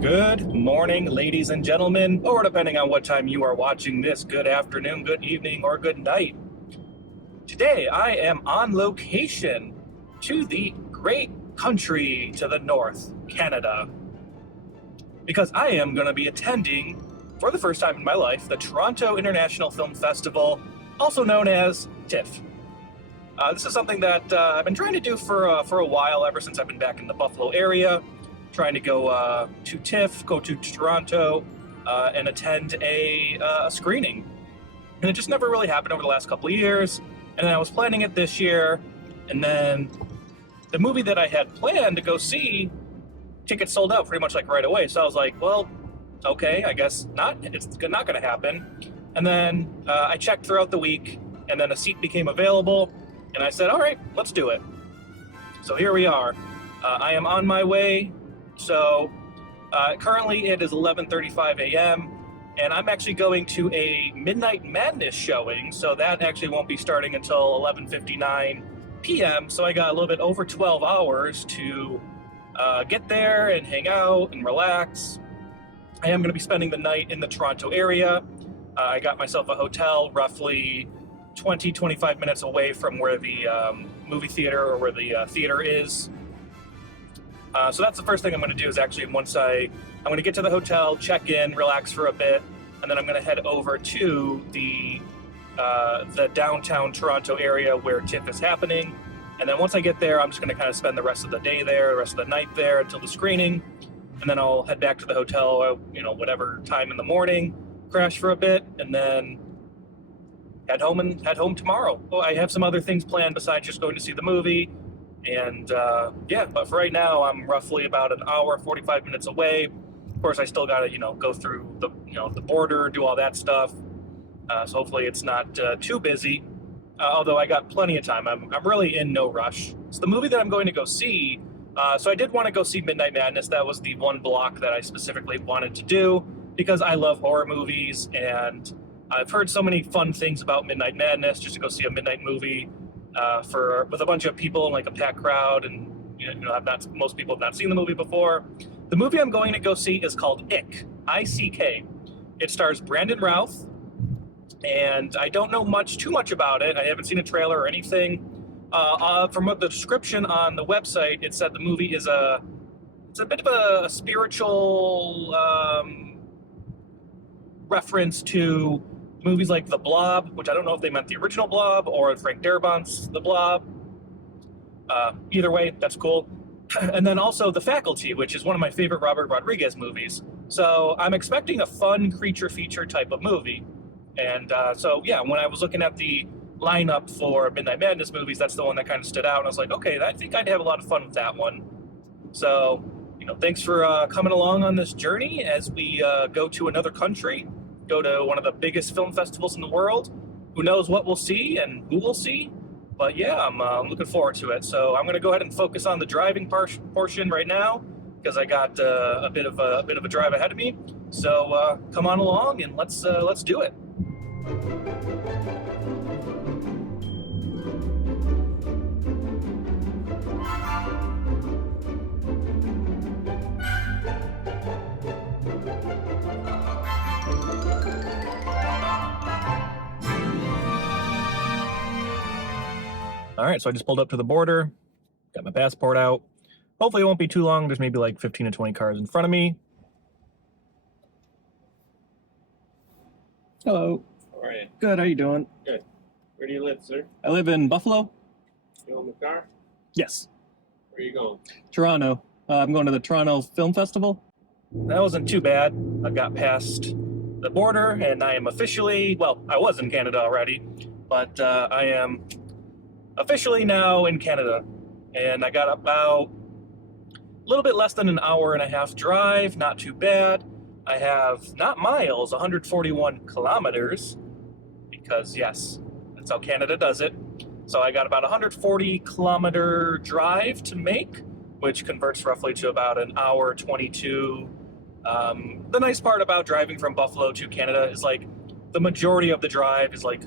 Good morning, ladies and gentlemen, or depending on what time you are watching this, good afternoon, good evening, or good night. Today, I am on location to the great country to the north, Canada, because I am going to be attending, for the first time in my life, the Toronto International Film Festival, also known as TIFF. This is something that I've been trying to do for a while, ever since I've been back in the Buffalo area. Trying to go to TIFF, go to Toronto, and attend a screening. And it just never really happened over the last couple of years. And then I was planning it this year, and then the movie that I had planned to go see, tickets sold out pretty much like right away. So I was like, well, okay, I guess not. It's not going to happen. And then I checked throughout the week, and then a seat became available, and I said, all right, let's do it. So here we are. I am on my way. So currently it is 11:35 a.m. and I'm actually going to a Midnight Madness showing, so that actually won't be starting until 11:59 p.m. So I got a little bit over 12 hours to get there and hang out and relax. I am going to be spending the night in the Toronto area. I got myself a hotel roughly 20-25 minutes away from where the movie theater or where the theater is. So that's the first thing I'm going to do is actually I'm going to get to the hotel, check in, relax for a bit, and then I'm going to head over to the downtown Toronto area where TIFF is happening. And then once I get there, I'm just going to kind of spend the rest of the day there, the rest of the night there until the screening. And then I'll head back to the hotel, whatever time in the morning, crash for a bit, and then head home tomorrow. Well, I have some other things planned besides just going to see the movie. And but for right now, I'm roughly about an hour, 45 minutes away. Of course, I still got to, go through the border, do all that stuff. So hopefully it's not too busy. Although I got plenty of time. I'm really in no rush. So the movie that I'm going to go see, so I did want to go see Midnight Madness. That was the one block that I specifically wanted to do because I love horror movies. And I've heard so many fun things about Midnight Madness, just to go see a midnight movie. With a bunch of people in like a packed crowd, and most people have not seen the movie before. The movie I'm going to go see is called Ick, I-C-K. It stars Brandon Routh, and I don't know too much about it. I haven't seen a trailer or anything. From the description on the website, it said the movie is a bit of a spiritual reference to movies like The Blob, which I don't know if they meant the original Blob or Frank Darabont's The Blob. Either way, that's cool. And then also The Faculty, which is one of my favorite Robert Rodriguez movies. So I'm expecting a fun creature feature type of movie. And when I was looking at the lineup for Midnight Madness movies, that's the one that kind of stood out. And I was like, okay, I think I'd have a lot of fun with that one. So, thanks for coming along on this journey as we go to another country. Go to one of the biggest film festivals in the world. Who knows what we'll see and who we'll see, but yeah, I'm looking forward to it. So I'm going to go ahead and focus on the driving portion right now because I got a bit of a drive ahead of me. So come on along and let's do it. All right, so I just pulled up to the border, got my passport out. Hopefully it won't be too long. There's maybe like 15 to 20 cars in front of me. Hello. All right. Good, how you doing? Good. Where do you live, sir? I live in Buffalo. You own the car? Yes. Where are you going? Toronto. I'm going to the Toronto Film Festival. That wasn't too bad. I got past the border and I am officially, I was in Canada already, but I am officially now in Canada, and I got about a little bit less than an hour and a half drive, not too bad. I have, not miles, 141 kilometers, because yes, that's how Canada does it. So I got about 140 kilometer drive to make, which converts roughly to about an hour 22. The nice part about driving from Buffalo to Canada is like the majority of the drive is like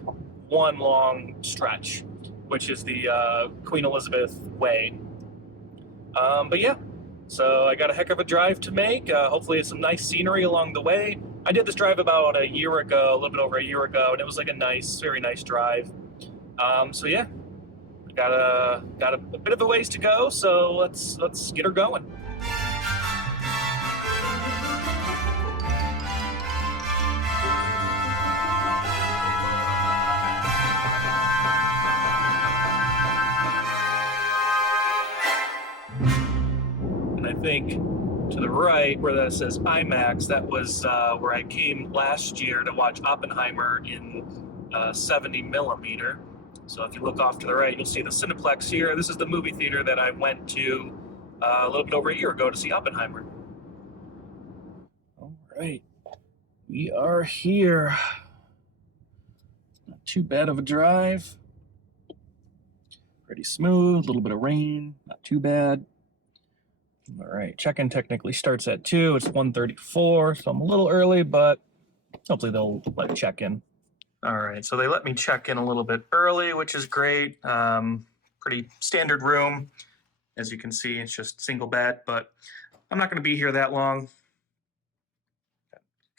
one long stretch. which is the Queen Elizabeth Way. But yeah, so I got a heck of a drive to make. Hopefully it's some nice scenery along the way. I did this drive about a year ago, a little bit over a year ago, and it was like a nice, very nice drive. So yeah, got a bit of a ways to go, so let's get her going. And I think to the right where that says IMAX, that was where I came last year to watch Oppenheimer in 70 millimeter. So if you look off to the right, you'll see the Cineplex here. This is the movie theater that I went to a little bit over a year ago to see Oppenheimer. All right, we are here. Not too bad of a drive. Pretty smooth, a little bit of rain, not too bad. All right, check-in technically starts at 2. It's 1:34, so I'm a little early, but hopefully they'll let me check in. All right, so they let me check in a little bit early, which is great. Pretty standard room. As you can see, it's just single bed, but I'm not going to be here that long.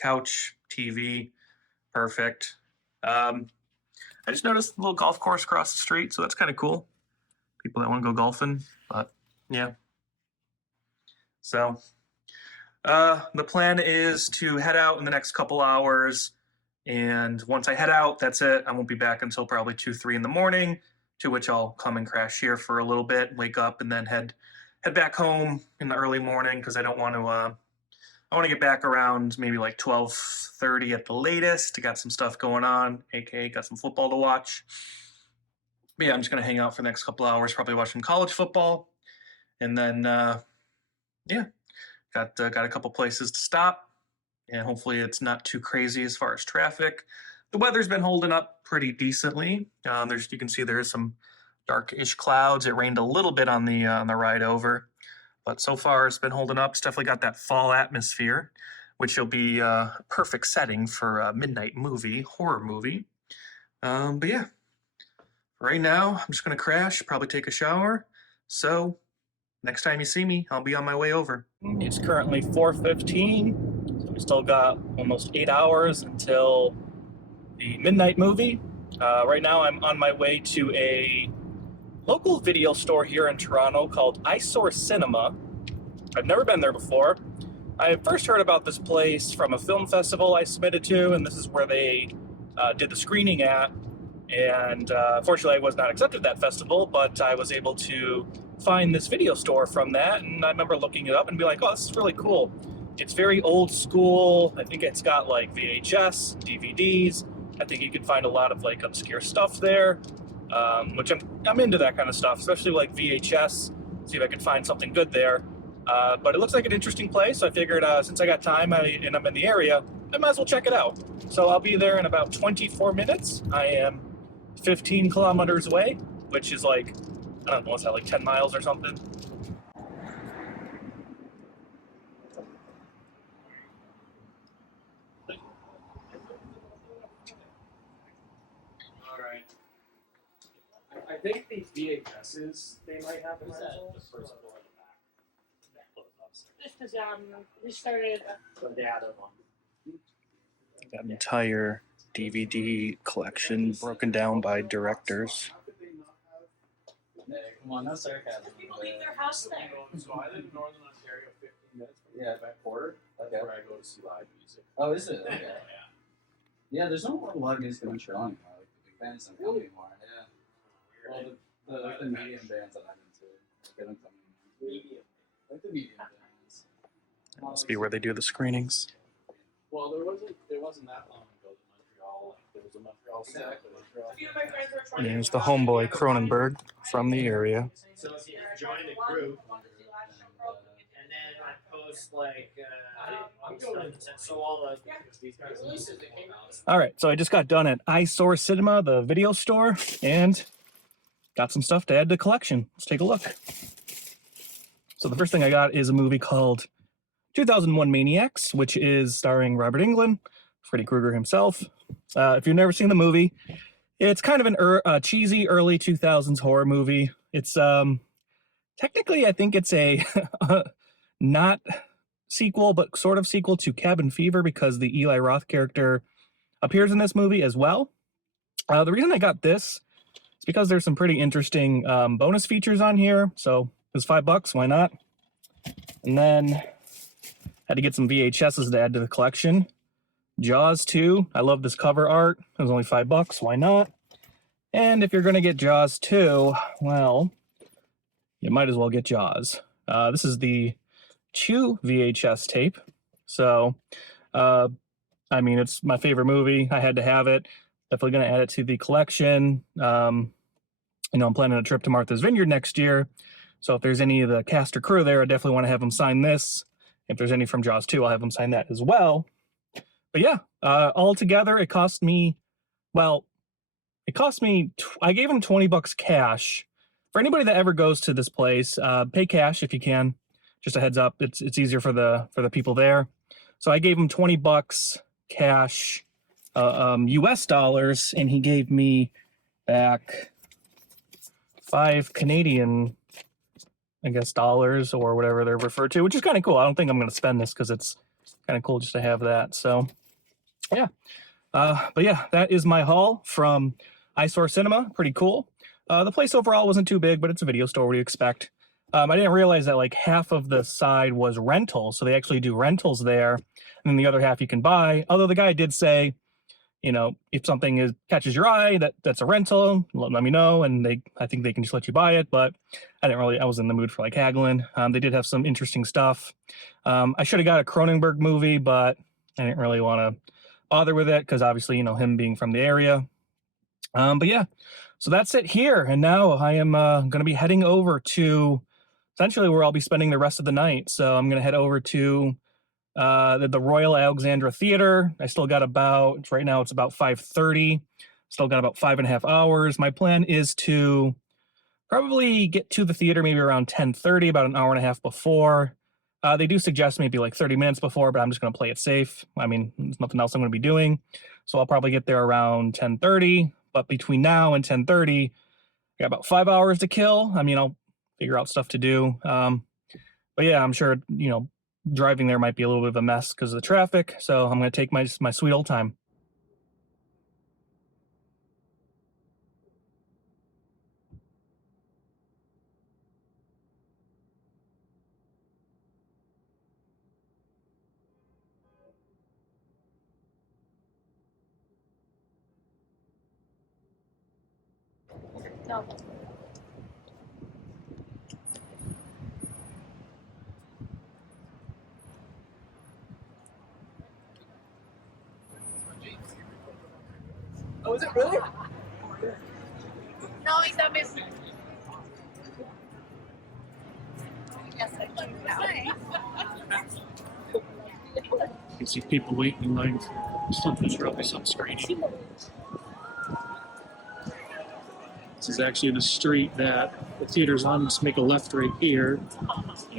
Couch, TV, perfect. I just noticed a little golf course across the street, so that's kind of cool. People that want to go golfing, but yeah. So the plan is to head out in the next couple hours. And once I head out, that's it. I won't be back until probably 2, 3 in the morning, to which I'll come and crash here for a little bit, wake up, and then head back home in the early morning because I don't want to. I want to get back around maybe like 12:30 at the latest. I got some stuff going on, aka got some football to watch. But yeah, I'm just gonna hang out for the next couple hours, probably watch some college football, and then yeah, got a couple places to stop. And hopefully it's not too crazy as far as traffic. The weather's been holding up pretty decently. You can see there's some dark-ish clouds. It rained a little bit on the ride over, but so far it's been holding up. It's definitely got that fall atmosphere, which will be a perfect setting for a midnight horror movie. But yeah, right now I'm just gonna crash, probably take a shower. So next time you see me, I'll be on my way over. It's currently 4:15. We still got almost 8 hours until the midnight movie. Right now I'm on my way to a local video store here in Toronto called Eyesör Cinema. I've never been there before. I first heard about this place from a film festival I submitted to, and this is where they did the screening at. And fortunately I was not accepted at that festival, but I was able to find this video store from that, and I remember looking it up and be like, oh, this is really cool. It's very old school. I think it's got like VHS, DVDs. I think you can find a lot of like obscure stuff there, which I'm into that kind of stuff, especially like VHS. See if I can find something good there. But it looks like an interesting place. So I figured since I got time and I'm in the area, I might as well check it out. So I'll be there in about 24 minutes. I am 15 kilometers away, which is like, I don't know, what's that, like 10 miles or something? I think these VHSs, they might have the first one in the back. Just because we started. The other one. Got an entire DVD collection broken down by directors. Hey, come on, no sarcasm. People leave their house there. So I live in Northern Ontario, 15 minutes from Yeah. the Porter. That's Okay. where I go to see live music. Oh, is it? Okay. Yeah, there's no more live music in Montreal anymore. Like the big bands don't come anymore. Yeah. Well, the medium bands that I'm into, they don't come anymore. Medium. Like the medium bands. That must be where they do the screenings. Well, there wasn't that long ago in Montreal. Like, there was a Montreal Exactly. A few of my friends were trying. There's the homeboy Cronenberg from the area. So if you join the group, and then I post like so all the these guys releases that came out. All right, so I just got done at Eyesör Cinema, the video store, and got some stuff to add to the collection. Let's take a look. So the first thing I got is a movie called 2001 Maniacs, which is starring Robert Englund, Freddy Krueger himself. If you've never seen the movie, It's kind of an cheesy early 2000s horror movie. It's technically, I think it's a not sequel, but sort of sequel to Cabin Fever because the Eli Roth character appears in this movie as well. The reason I got this is because there's some pretty interesting bonus features on here. So it's $5, why not? And then had to get some VHSs to add to the collection. Jaws 2, I love this cover art. It was only $5, why not? And if you're gonna get Jaws 2, well, you might as well get Jaws. This is the Chew VHS tape. So, I mean, it's my favorite movie. I had to have it. Definitely going to add it to the collection. You know, I'm planning a trip to Martha's Vineyard next year. So if there's any of the cast or crew there, I definitely want to have them sign this. If there's any from Jaws 2, I'll have them sign that as well. But yeah, altogether, it cost me, well, I gave them $20 cash. For anybody that ever goes to this place, pay cash if you can. Just a heads up, it's easier for the people there. So I gave him $20 cash, US dollars, and he gave me back 5 Canadian, I guess, dollars or whatever they're referred to, which is kind of cool. I don't think I'm going to spend this because it's kind of cool just to have that. So yeah, but yeah, that is my haul from Eyesör Cinema. Pretty cool. The place overall wasn't too big, but it's a video store. What do you expect? I didn't realize that like half of the side was rentals, so they actually do rentals there, and then the other half you can buy. Although the guy did say, you know, if something catches your eye that's a rental, let me know, and I think they can just let you buy it. But I was in the mood for like haggling. They did have some interesting stuff. I should have got a Cronenberg movie, but I didn't really want to bother with it because obviously, you know, him being from the area. But yeah, so that's it here, and now I am going to be heading over to essentially where I'll be spending the rest of the night. So I'm going to head over to the Royal Alexandra Theater. I still got right now it's about 5:30. Still got about 5.5 hours. My plan is to probably get to the theater maybe around 10:30, about an hour and a half before. They do suggest maybe like 30 minutes before, but I'm just going to play it safe. I mean, there's nothing else I'm going to be doing. So I'll probably get there around 10:30. But between now and 10:30, I got about 5 hours to kill. I mean, I'll figure out stuff to do. But yeah, I'm sure, you know, driving there might be a little bit of a mess because of the traffic. So I'm going to take my sweet old time. No. Oh, is it really? No, he's not missing. Yes, I do now. You can see people waiting in line. There's probably some screening. This is actually the street that the theater's on. Just make a left right here.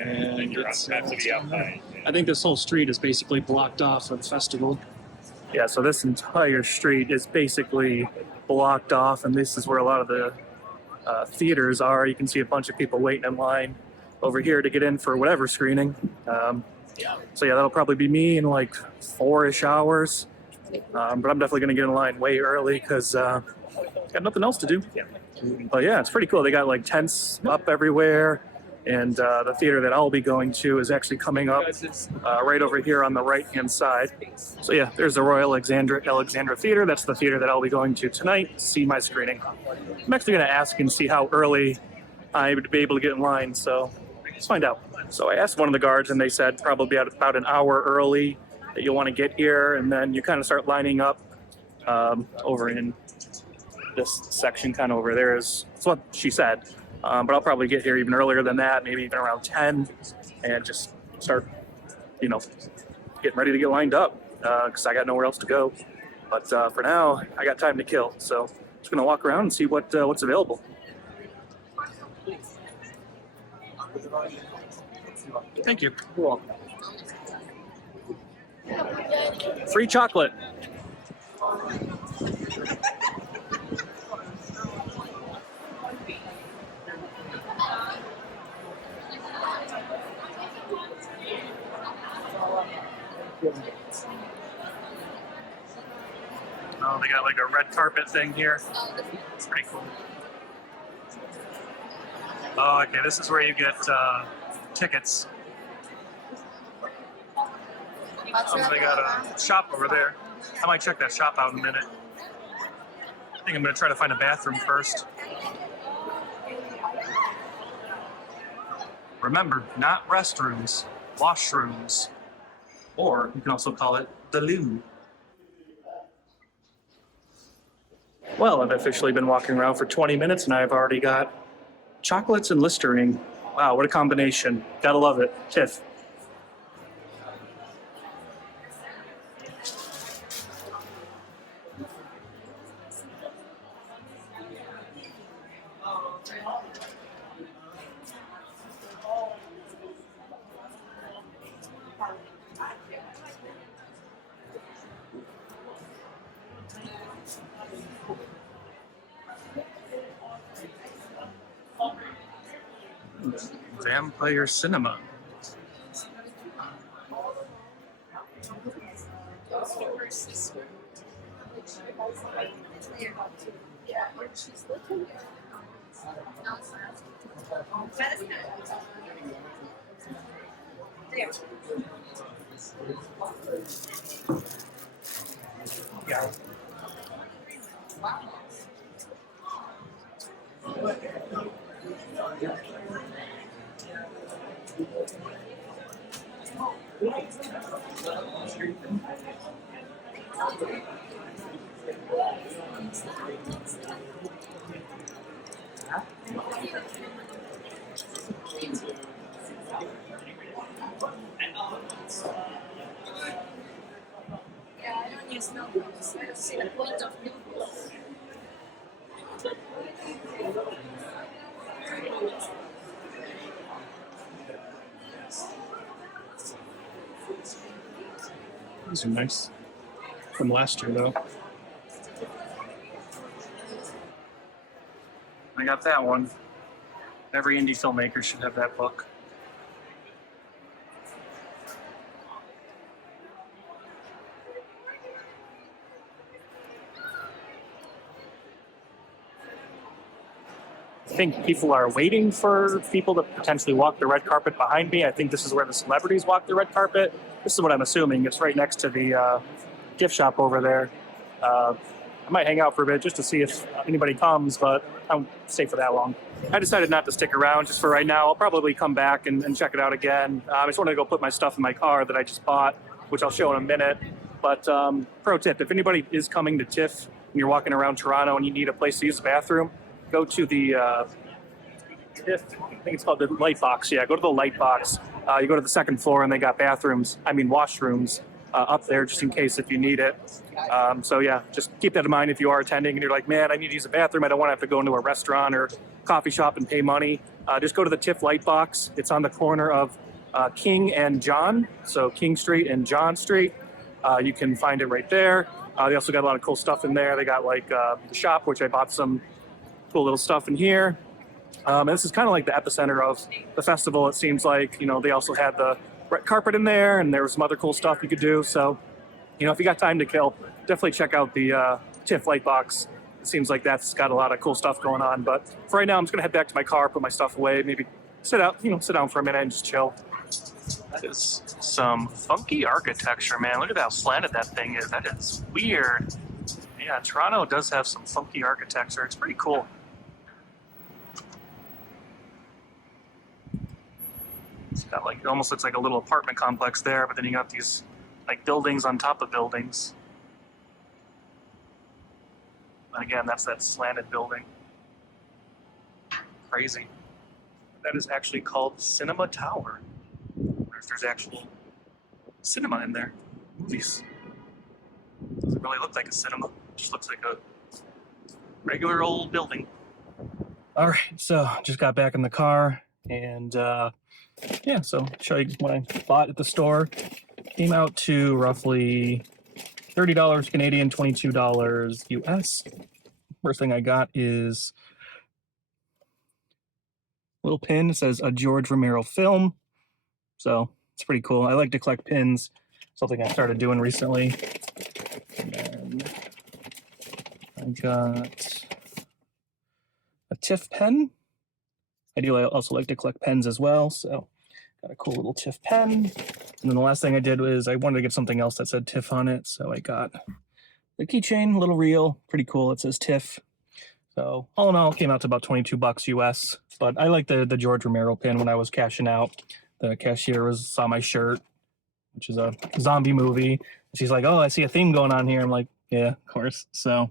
And You're it's, meant to be outside. I think this whole street is basically blocked off for the festival. Yeah, so this entire street is basically blocked off, and this is where a lot of the theaters are. You can see a bunch of people waiting in line over here to get in for whatever screening. So yeah, that'll probably be me in like 4-ish hours. But I'm definitely going to get in line way early because got nothing else to do. But yeah, it's pretty cool. They got like tents up everywhere. And the theater that I'll be going to is actually coming up right over here on the right-hand side. So yeah, there's the Royal Alexandra Theater. That's the theater that I'll be going to tonight to see my screening. I'm actually going to ask and see how early I would be able to get in line, so let's find out. So I asked one of the guards, and they said probably about an hour early that you'll want to get here, and then you kind of start lining up over in this section kind of over there is what she said. But I'll probably get here even earlier than that, maybe even around 10, and just start, you know, getting ready to get lined up because I got nowhere else to go. But for now, I got time to kill, so I'm just gonna walk around and see what's available. Thank you. You're welcome. Free chocolate. red carpet thing here. It's pretty cool. Oh, okay, this is where you get tickets. Oh, they got a shop over there. I might check that shop out in a minute. I think I'm gonna try to find a bathroom first. Remember, not restrooms, washrooms. Or you can also call it the loo. Well, I've officially been walking around for 20 minutes and I've already got chocolates and Listerine. Wow, what a combination. Gotta love it. TIFF. Vampire Cinema. Yeah. I don't use notebooks. I don't see the point of notebooks. These are nice. From last year, though. I got that one. Every indie filmmaker should have that book. I think people are waiting for people to potentially walk the red carpet behind me. I think this is where the celebrities walk the red carpet. This is what I'm assuming. It's right next to the gift shop over there. I might hang out for a bit just to see if anybody comes, but I won't stay for that long. I decided not to stick around just for right now. I'll probably come back and check it out again. I just wanted to go put my stuff in my car that I just bought, which I'll show in a minute. But pro tip, if anybody is coming to TIFF and you're walking around Toronto and you need a place to use the bathroom, go to the TIFF, I think it's called the Light Box. Yeah, go to the Light Box. You go to the second floor and they got washrooms up there just in case if you need it. So yeah, just keep that in mind if you are attending and you're like, man, I need to use a bathroom. I don't want to have to go into a restaurant or coffee shop and pay money. Just go to the TIFF Light Box. It's on the corner of King and John, so King Street and John Street. You can find it right there. They also got a lot of cool stuff in there. They got like the shop, which I bought some cool little stuff in here. And this is kind of like the epicenter of the festival. It seems like, they also had the red carpet in there and there was some other cool stuff you could do. So, if you got time to kill, definitely check out the TIFF Light Box. It seems like that's got a lot of cool stuff going on. But for right now, I'm just gonna head back to my car, put my stuff away, maybe sit down for a minute and just chill. That is some funky architecture, man. Look at how slanted that thing is. That is weird. Yeah, Toronto does have some funky architecture. It's pretty cool. It's got it almost looks like a little apartment complex there, but then you got these buildings on top of buildings. And again, that's that slanted building. Crazy. That is actually called Cinema Tower. I wonder if there's actual cinema in there. Movies. Doesn't really look like a cinema. It just looks like a regular old building. All right, so just got back in the car and yeah, so show you what I bought at the store. Came out to roughly $30 Canadian, $22 US. First thing I got is a little pin. It says a George Romero film. So it's pretty cool. I like to collect pins. Something I started doing recently. And I I got a TIFF pen. I do also like to collect pens as well, so got a cool little TIFF pen. And then the last thing I did was I wanted to get something else that said TIFF on it, so I got the keychain, little reel, pretty cool. It says TIFF. So all in all, it came out to about $22 US. But I like the George Romero pin. When I was cashing out, the cashier saw my shirt, which is a zombie movie. She's like, "Oh, I see a theme going on here." I'm like, "Yeah, of course." So,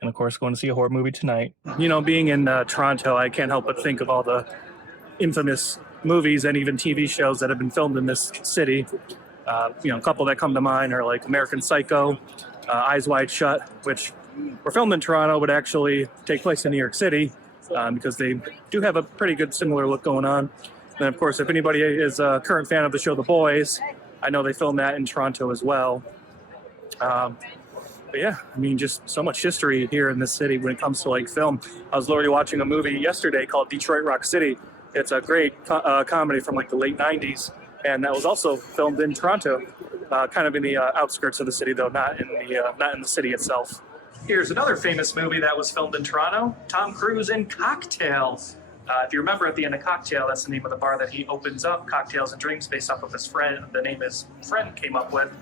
and of course, going to see a horror movie tonight. You know, being in Toronto, I can't help but think of all the infamous movies and even TV shows that have been filmed in this city. You know, a couple that come to mind are like American Psycho, Eyes Wide Shut, which were filmed in Toronto but actually take place in New York City because they do have a pretty good similar look going on. And of course, if anybody is a current fan of the show The Boys, I know they filmed that in Toronto as well. But yeah, I mean, just so much history here in this city when it comes to like film. I was literally watching a movie yesterday called Detroit Rock City. It's a great comedy from like the late 90s. And that was also filmed in Toronto, kind of in the outskirts of the city, though not in the city itself. Here's another famous movie that was filmed in Toronto, Tom Cruise in Cocktail. If you remember at the end of Cocktail, that's the name of the bar that he opens up Cocktails and Drinks based off of his friend, the name his friend came up with.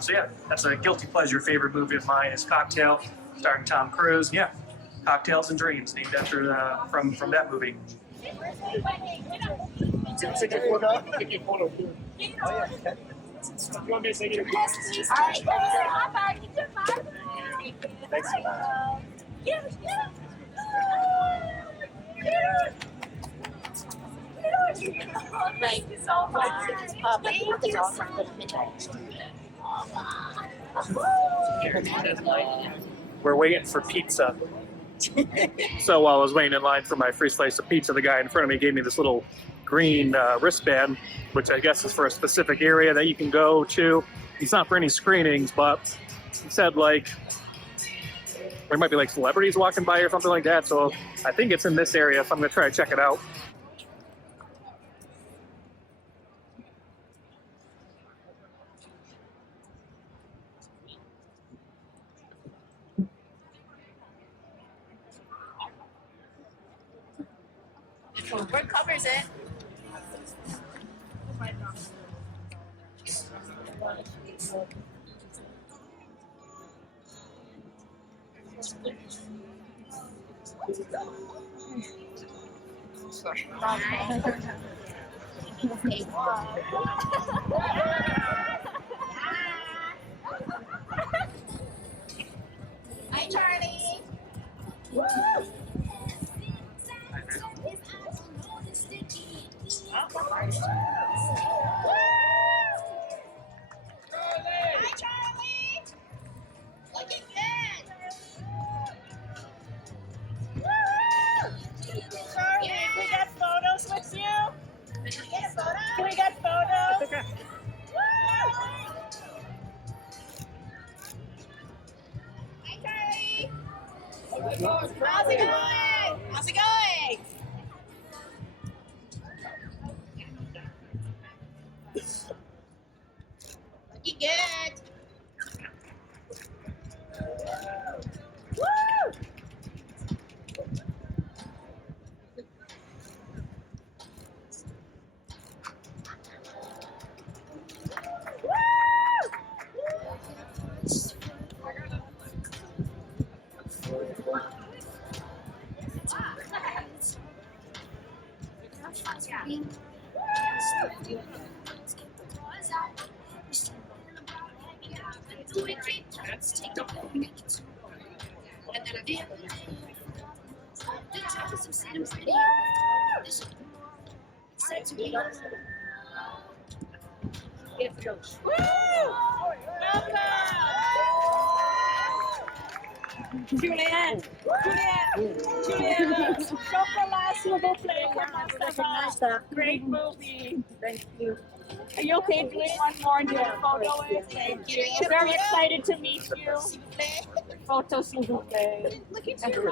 So yeah, that's a guilty pleasure favorite movie of mine is Cocktail, starring Tom Cruise. Yeah, Cocktails and Dreams, named after from that movie. Take your photo. Take your photo. You want me to take your photo? Thanks. Thank you so much. Thank you so much. We're waiting for pizza. So while I was waiting in line for my free slice of pizza, the guy in front of me gave me this little green wristband, which I guess is for a specific area that you can go to. It's not for any screenings, but he said like there might be like celebrities walking by or something like that. So I think it's in this area, so I'm gonna try to check it out. Where covers it? Hi, Charlie. Woo! Hi, Charlie. Looking good. Charlie, we got photos with you. Can we get a photo? Can we get photos? Hi, Charlie. How's it going? How's it going? Looking good. Woo! Julianne, chocolate, s'il vous plaît. Recognize that. Great movie. Thank you. Are you okay doing one more and do a photo with? Thank you. Very excited to meet you. Photo, s'il vous plaît. Look at you.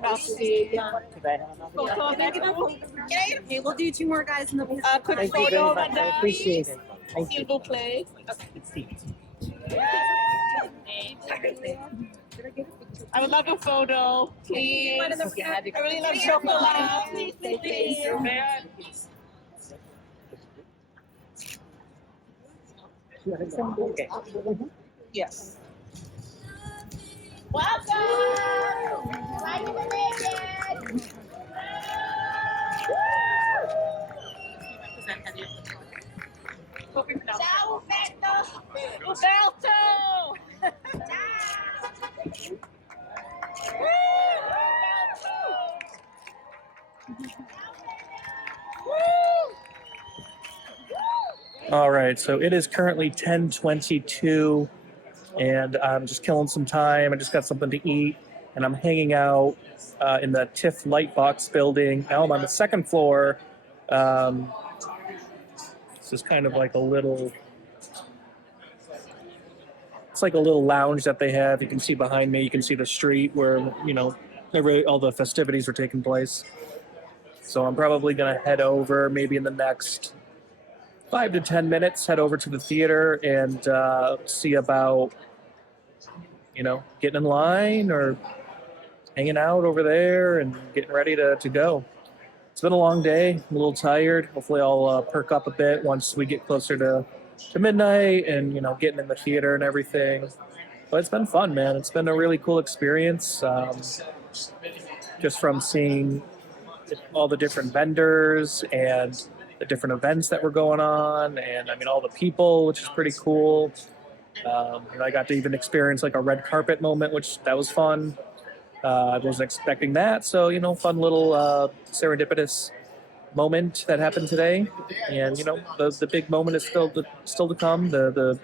Merci. Photo avec vous. Okay, we'll do two more guys in the Quick photo, madame. I appreciate it. S'il vous plaît. I would love a photo, please. I really love chocolate. Please, please. Yes. Welcome! Right in the naked! Ciao, Umberto! Umberto! All right, so it is currently 10:22, and I'm just killing some time. I just got something to eat, and I'm hanging out in the TIFF Lightbox building. Now I'm on the second floor. This is kind of like a little. It's like a little lounge that they have. You can see behind me. You can see the street where all the festivities are taking place. So I'm probably gonna head over maybe in the next 5 to 10 minutes, head over to the theater and see about, getting in line or hanging out over there and getting ready to go. It's been a long day. I'm a little tired. Hopefully I'll perk up a bit once we get closer to midnight and, getting in the theater and everything. But it's been fun, man. It's been a really cool experience. Just from seeing all the different vendors and the different events that were going on, and all the people, which is pretty cool. I got to even experience like a red carpet moment, which that was fun. I wasn't expecting that, so fun little serendipitous moment that happened today. And the big moment is still to come, the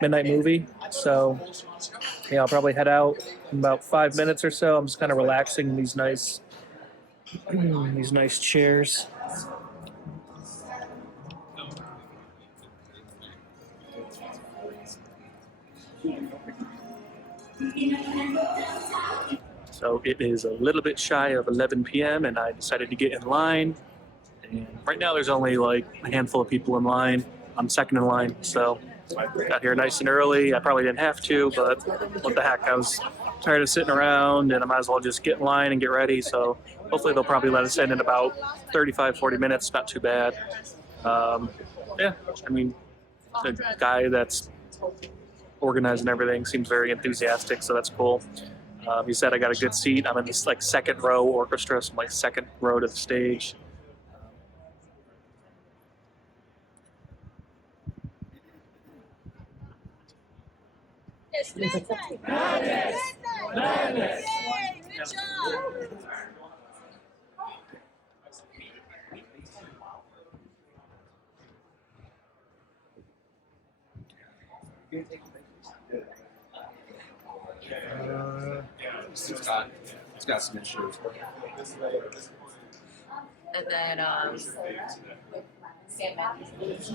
midnight movie. So yeah, I'll probably head out in about 5 minutes or so. I'm just kind of relaxing in these nice chairs. So it is a little bit shy of 11 p.m. and I decided to get in line. And right now there's only like a handful of people in line. I'm second in line, so I got here nice and early. I probably didn't have to, but what the heck, I was tired of sitting around and I might as well just get in line and get ready. So hopefully they'll probably let us in about 35, 40 minutes, not too bad. The guy that's organizing everything seems very enthusiastic, so that's cool. He said I got a good seat. I'm in this like second row orchestra, so I'm like second row to the stage. It's midnight! Madness! Madness! Yay! Good job. It's got some issues. And then Sam Matthews.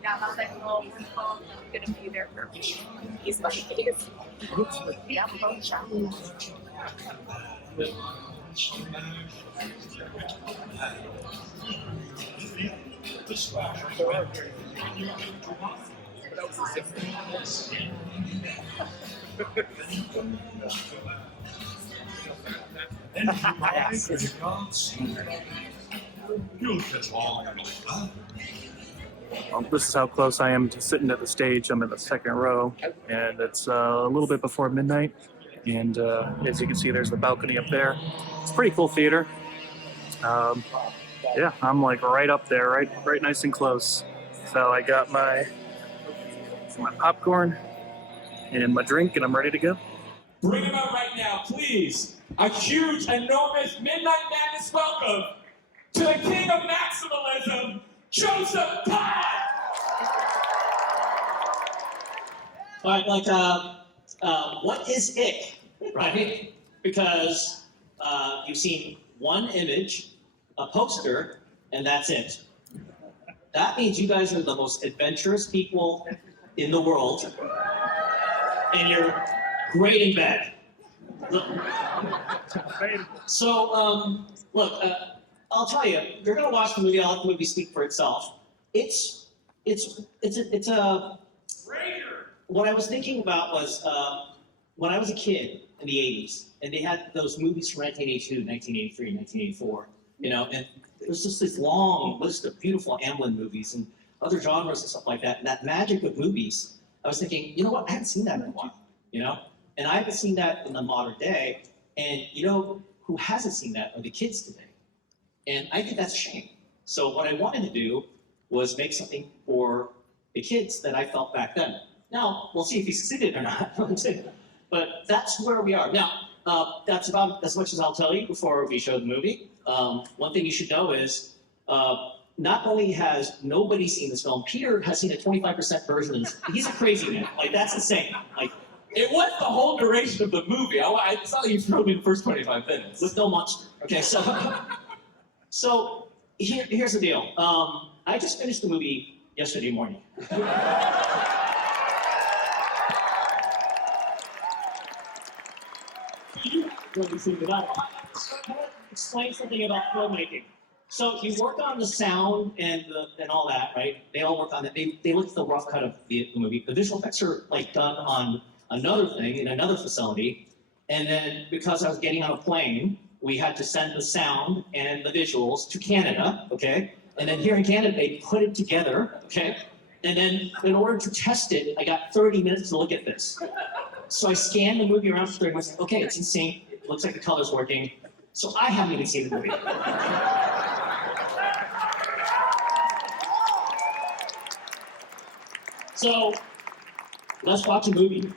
Yeah, I was like, well, we're both gonna be there for me. He's my case. Yeah, I'm both shocked. This is how close I am to sitting at the stage. I'm in the second row, and it's a little bit before midnight. And as you can see, there's the balcony up there. It's a pretty cool theater. Yeah, I'm like right up there, right nice and close. So I got my popcorn and my drink, and I'm ready to go. Bring him out right now, please. A huge, enormous Midnight Madness welcome to the king of maximalism, Joseph Todd! All right, what is ick, right? Because you've seen one image, a poster, and that's it. That means you guys are the most adventurous people in the world, and you're great in bed. So, look, I'll tell you, you're gonna watch the movie. I'll let the movie speak for itself. It's it's a. What I was thinking about was when I was a kid in the 80s, and they had those movies from 1982, 1983, 1984, you know, and it was just this long list of beautiful Amblin movies and other genres and stuff like that. And that magic of movies, I was thinking, you know what, I haven't seen that in a while, you know? And I haven't seen that in the modern day. And you know who hasn't seen that are the kids today. And I think that's a shame. So what I wanted to do was make something for the kids that I felt back then. Now, we'll see if he succeeded or not. But that's where we are. Now, that's about as much as I'll tell you before we show the movie. One thing you should know is, not only has nobody seen this film, Peter has seen a 25% version of this. He's a crazy man. Like, that's insane. Like, It was the whole duration of the movie. It's not like you showed me the first 25 minutes. with no monster. Okay, so here's the deal. I just finished the movie yesterday morning. You really seem to know. I want to explain something about filmmaking. So you work on the sound and all that, right? They all work on that. They look at the rough cut of the movie. The visual effects are like done on another thing in another facility. And then because I was getting on a plane, we had to send the sound and the visuals to Canada, okay? And then here in Canada, they put it together, okay? And then in order to test it, I got 30 minutes to look at this. So I scanned the movie around for 30 minutes. Okay, it's in sync. It looks like the color's working. So I haven't even seen the movie. So let's watch a movie.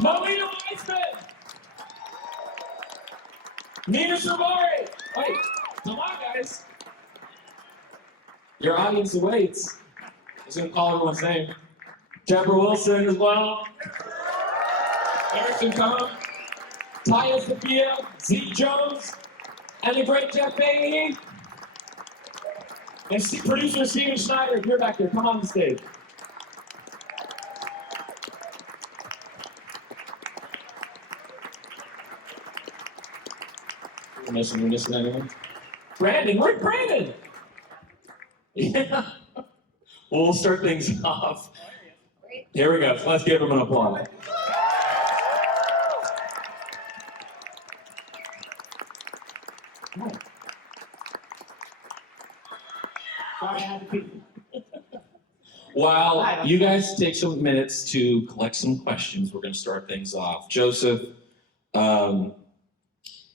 Molina Weissman! Nina Shabari! Wait, come on, guys. Your audience awaits. I was going to call everyone's name. Deborah Wilson as well. Emerson Cohn. Taya Sophia. Zeke Jones. And the great Jeff Bailey. And producer Steven Schneider, if you're back there, come on the stage. We're missing anyone? Brandon, where's Brandon? Yeah. Well, we'll start things off. Here we go. Let's give him an applause. While you guys take some minutes to collect some questions, we're going to start things off. Joseph,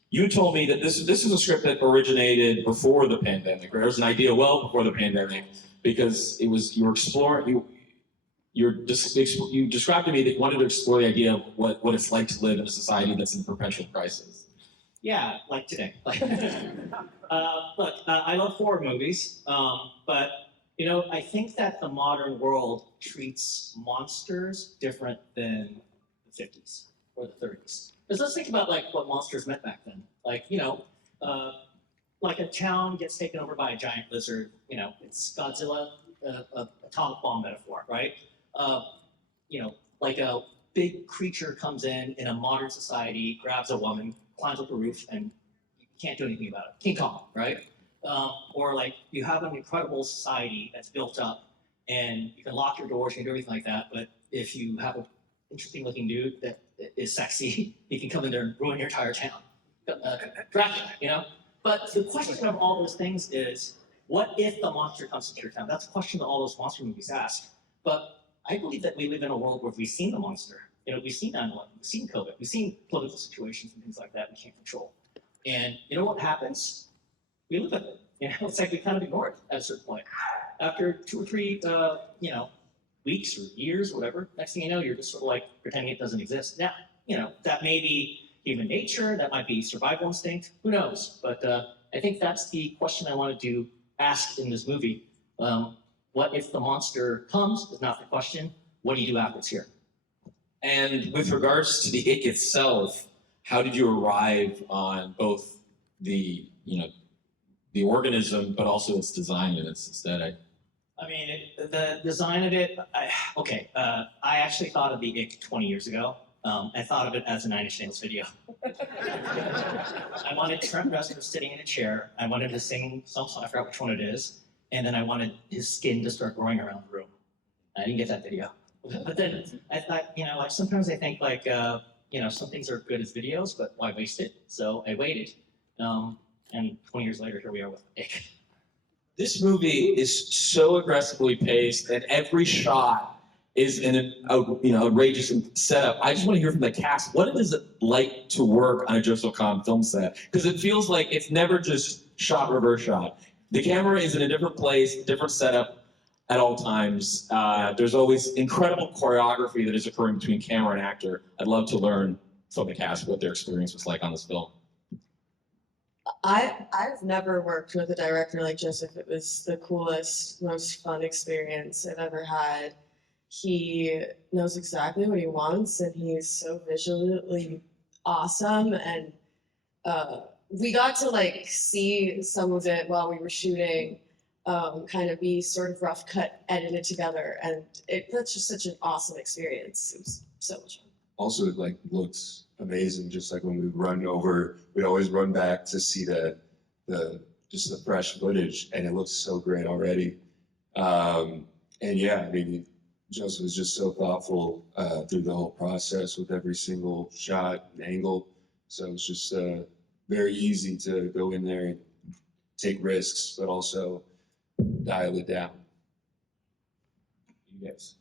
you told me that this is a script that originated before the pandemic, or it was an idea well before the pandemic, because it was you described to me that you wanted to explore the idea of what it's like to live in a society that's in perpetual crisis. Yeah, like today. Look, I love horror movies, but you know, I think that the modern world treats monsters different than the 50s or the 30s. Because let's think about like what monsters meant back then. Like, you know, like a town gets taken over by a giant lizard. You know, it's Godzilla, atomic bomb metaphor, right? You know, like a big creature comes in a modern society, grabs a woman, climbs up a roof, and you can't do anything about it. King Kong, right? Or like you have an incredible society that's built up, and you can lock your doors, you can do everything like that. But if you have an interesting-looking dude that is sexy, he can come in there and ruin your entire town. Dracula, you know. But the question of all those things is, what if the monster comes into your town? That's a question that all those monster movies ask. But I believe that we live in a world where we've seen the monster. You know, we've seen 9/11, we've seen COVID, we've seen political situations and things like that we can't control. And you know what happens? We live with it. You know, it's like we kind of ignore it at a certain point. After 2 or 3, you know, weeks or years or whatever, next thing you know, you're just sort of like pretending it doesn't exist. Now, you know, that may be human nature, that might be survival instinct, who knows? But I think that's the question I wanted to ask in this movie. What if the monster comes is not the question. What do you do after it's here? And with regards to the ick itself, how did you arrive on both the, you know, the organism, but also its design and its aesthetic? I mean, the design of it, I actually thought of the ick 20 years ago. I thought of it as a Nine Inch Nails video. I wanted Trent Reznor sitting in a chair. I wanted to sing some song, I forgot which one it is. And then I wanted his skin to start growing around the room. I didn't get that video. But then I thought, like sometimes I think like, some things are good as videos, but why waste it? So I waited. And 20 years later, here we are with ick. This movie is so aggressively paced, and every shot is an outrageous setup. I just want to hear from the cast. What is it like to work on a Joseph Kahn film set? Because it feels like it's never just shot, reverse shot. The camera is in a different place, different setup at all times. There's always incredible choreography that is occurring between camera and actor. I'd love to learn from the cast what their experience was like on this film. I've never worked with a director like Joseph. It was the coolest, most fun experience I've ever had. He knows exactly what he wants, and he's so visually awesome. And we got to see some of it while we were shooting, kind of be sort of rough cut, edited together, and that's just such an awesome experience. It was so much fun. Also, it looks amazing. Just like when we run over, we'd always run back to see the fresh footage, and it looks so great already. And yeah, I mean, Joseph was just so thoughtful through the whole process with every single shot and angle. So it's just very easy to go in there and take risks, but also dial it down. You guys.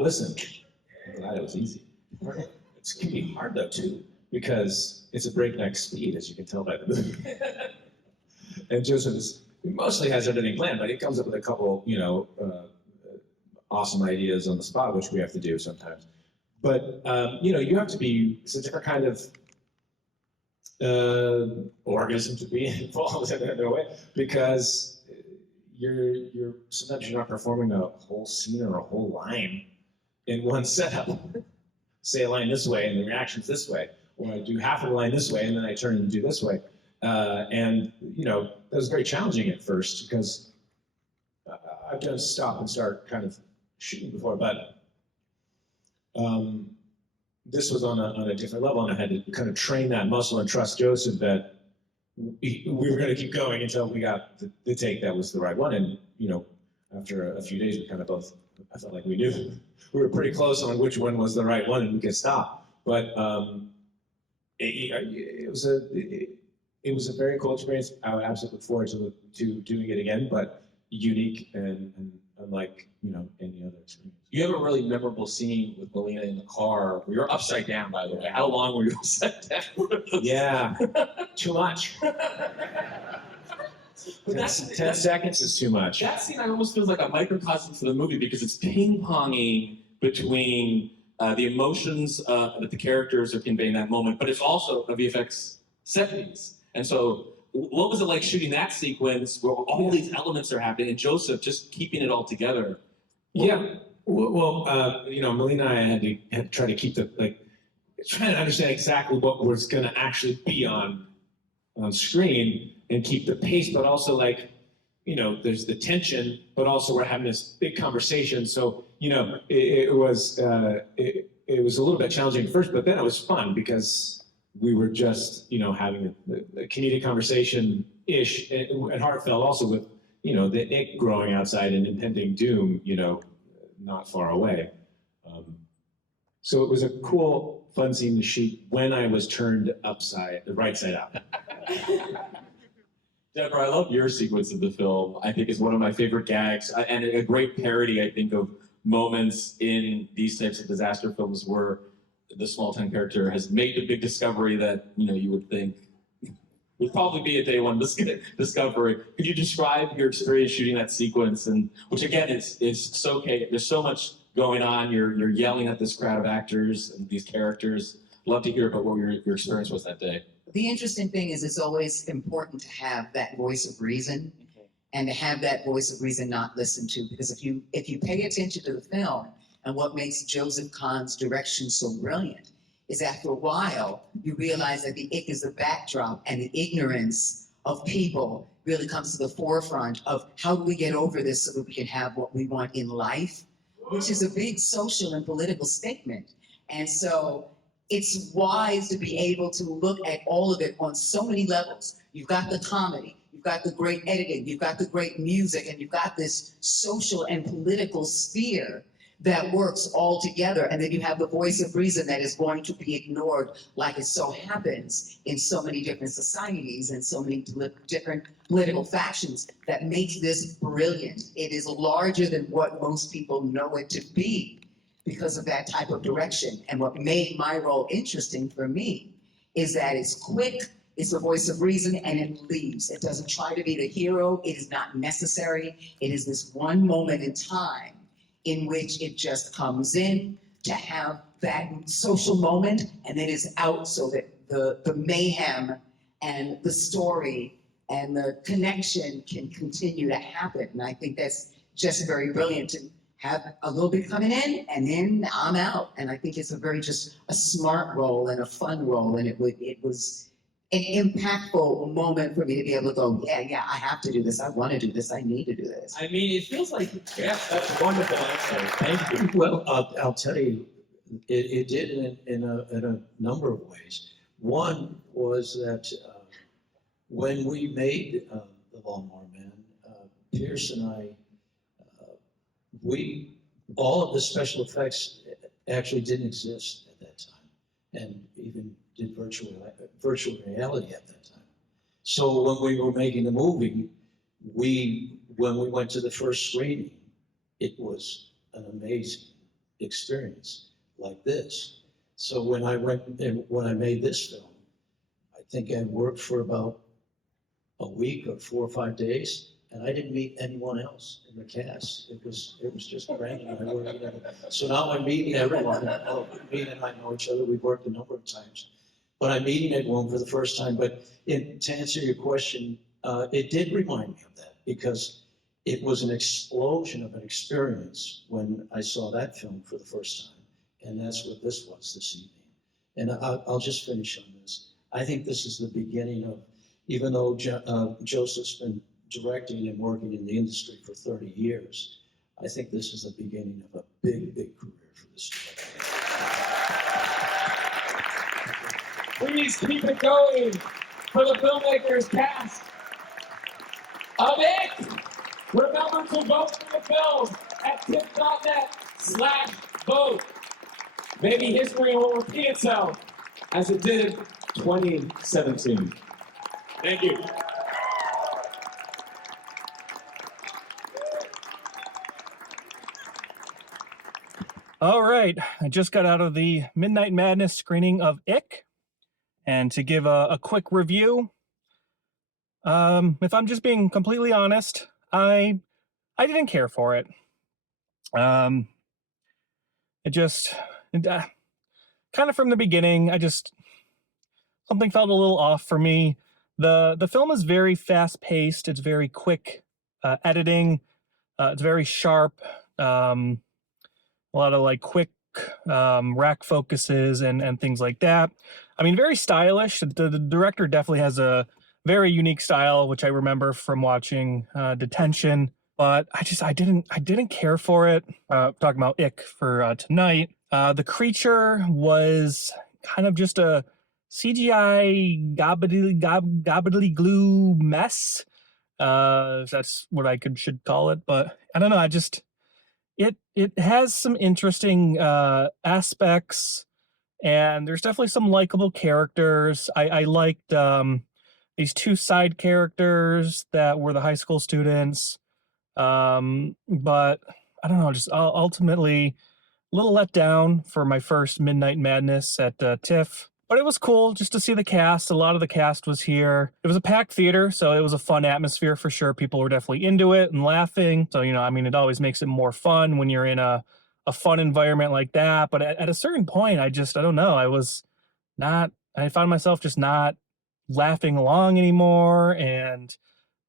Listen, I'm glad it was easy. It's gonna be hard though too, because it's a breakneck speed, as you can tell by the movie. And Joseph mostly has everything planned, but he comes up with a couple, awesome ideas on the spot, which we have to do sometimes. But you have to be, it's a different kind of organism to be involved in a way, because sometimes you're not performing a whole scene or a whole line in one setup. Say a line this way and the reaction's this way, or I do half of the line this way and then I turn and do this way. And that was very challenging at first, because I've done stop and start kind of shooting before, but this was on a different level, and I had to kind of train that muscle and trust Joseph that we were going to keep going until we got the take that was the right one. And after a few days, we kind of both, I felt like we knew. We were pretty close on which one was the right one, and we could stop. But it was a very cool experience. I would absolutely look forward to doing it again, but unique and unlike any other experience. You have a really memorable scene with Melina in the car where you're upside down, by the way. How long were you upside down? Yeah, too much. But 10 seconds is too much. That scene almost feels like a microcosm for the movie, because it's ping-ponging between the emotions that the characters are conveying in that moment, but it's also a VFX set piece. And so what was it like shooting that sequence where all these elements are happening and Joseph just keeping it all together? Yeah, well, Melina and I had to try to keep trying to understand exactly what was going to actually be on screen and keep the pace, but also there's the tension, but also we're having this big conversation. So it was a little bit challenging at first, but then it was fun because we were just having a comedic conversation-ish and heartfelt, also with the ick growing outside and impending doom not far away. So it was a cool, fun scene to shoot when I was turned the right side up. Deborah, I love your sequence of the film. I think it's one of my favorite gags and a great parody, I think, of moments in these types of disaster films where the small-town character has made the big discovery that you would think would probably be a day one discovery. Could you describe your experience shooting that sequence, and which again is so okay. There's so much going on. You're yelling at this crowd of actors and these characters. Love to hear about what your experience was that day. The interesting thing is it's always important to have that voice of reason, and to have that voice of reason not listened to, because if you pay attention to the film, and what makes Joseph Kahn's direction so brilliant is after a while, you realize that the ick is the backdrop and the ignorance of people really comes to the forefront of how do we get over this so that we can have what we want in life, which is a big social and political statement. And so it's wise to be able to look at all of it on so many levels. You've got the comedy, you've got the great editing, you've got the great music, and you've got this social and political sphere that works all together. And then you have the voice of reason that is going to be ignored, like it so happens in so many different societies and so many different political factions, that makes this brilliant. It is larger than what most people know it to be because of that type of direction. And what made my role interesting for me is that it's quick, it's the voice of reason, and it leaves. It doesn't try to be the hero. It is not necessary. It is this one moment in time in which it just comes in to have that social moment, and then is out so that the mayhem and the story and the connection can continue to happen. And I think that's just very brilliant to have a little bit coming in and then I'm out. And I think it's a very just a smart role and a fun role. And it was an impactful moment for me to be able to go, yeah, I have to do this. I want to do this. I need to do this. I mean, it feels like, yeah, that's a wonderful answer. Thank you. Well, I'll tell you, it did in a number of ways. One was that when we made The Lawnmower Man, Pierce and I, all of the special effects actually didn't exist at that time, and even did virtual reality at that time. So when we were making the movie, when we went to the first screening, it was an amazing experience like this. So when I made this film, I think I worked for about a week or 4 or 5 days, and I didn't meet anyone else in the cast. It was just random. So now I'm meeting everyone. Me and I know each other. We've worked a number of times, but I'm meeting everyone for the first time. But to answer your question, it did remind me of that, because it was an explosion of an experience when I saw that film for the first time, and that's what this was this evening. And I'll just finish on this. I think this is the beginning of, even though Joseph's been directing and working in the industry for 30 years, I think this is the beginning of a big, big career for this director. Please keep it going for the filmmakers cast of it. Remember to vote for the film at TIFF.net/vote. Maybe history will repeat itself as it did in 2017. Thank you. All right, I just got out of the Midnight Madness screening of Ick, and to give a quick review, if I'm just being completely honest, I didn't care for it. Kind of from the beginning, something felt a little off for me. The film is very fast paced. It's very quick editing. It's very sharp. A lot of like quick rack focuses and things like that. I mean, very stylish. The director definitely has a very unique style, which I remember from watching Detention. But I didn't care for it. Talking about Ick for tonight. The creature was kind of just a CGI gobbly glue mess. If that's what I should call it. But I don't know. It has some interesting aspects, and there's definitely some likable characters. I liked these two side characters that were the high school students. But I don't know, just ultimately a little let down for my first Midnight Madness at TIFF. But it was cool just to see the cast. A lot of the cast was here. It was a packed theater, so it was a fun atmosphere for sure. People were definitely into it and laughing. So, I mean, it always makes it more fun when you're in a fun environment like that. But at a certain point, I don't know. I found myself just not laughing along anymore, and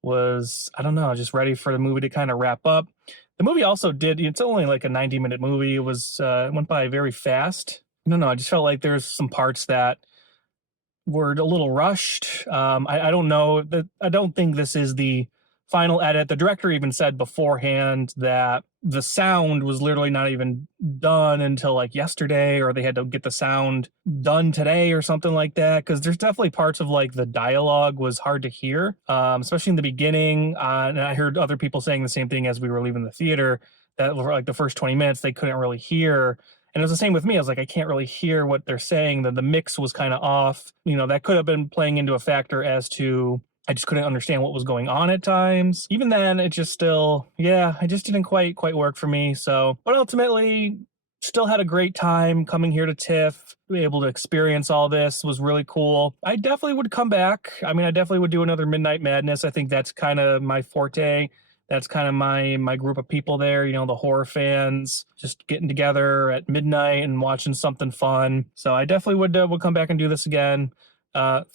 was, I don't know, just ready for the movie to kind of wrap up. The movie also it's only like a 90-minute movie. It went by very fast. I don't know, I just felt like there's some parts that were a little rushed. I don't know that, I don't think this is the final edit. The director even said beforehand that the sound was literally not even done until like yesterday, or they had to get the sound done today or something like that. Because there's definitely parts of like the dialogue was hard to hear, especially in the beginning. And I heard other people saying the same thing as we were leaving the theater, that for like the first 20 minutes they couldn't really hear. And it was the same with me. I was like, I can't really hear what they're saying. The mix was kind of off. You know, that could have been playing into a factor as to I just couldn't understand what was going on at times. Even then, it just still, yeah, it just didn't quite work for me. So, but ultimately, still had a great time coming here to TIFF. Be able to experience all this was really cool. I definitely would come back. I mean, I definitely would do another Midnight Madness. I think that's kind of my forte. That's kind of my group of people there, you know, the horror fans, just getting together at midnight and watching something fun. So I definitely would come back and do this again.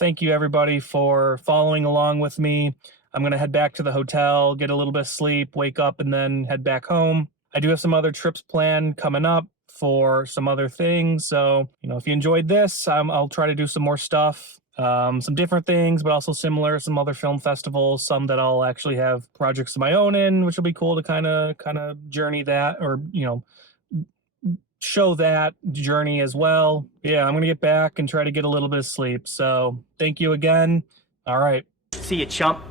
Thank you everybody for following along with me. I'm going to head back to the hotel, get a little bit of sleep, wake up, and then head back home. I do have some other trips planned coming up for some other things. So, you know, if you enjoyed this, I'll try to do some more stuff. Some different things, but also similar, some other film festivals, some that I'll actually have projects of my own in, which will be cool to kind of journey that, or, you know, show that journey as well. Yeah, I'm going to get back and try to get a little bit of sleep. So thank you again. All right. See you, chump.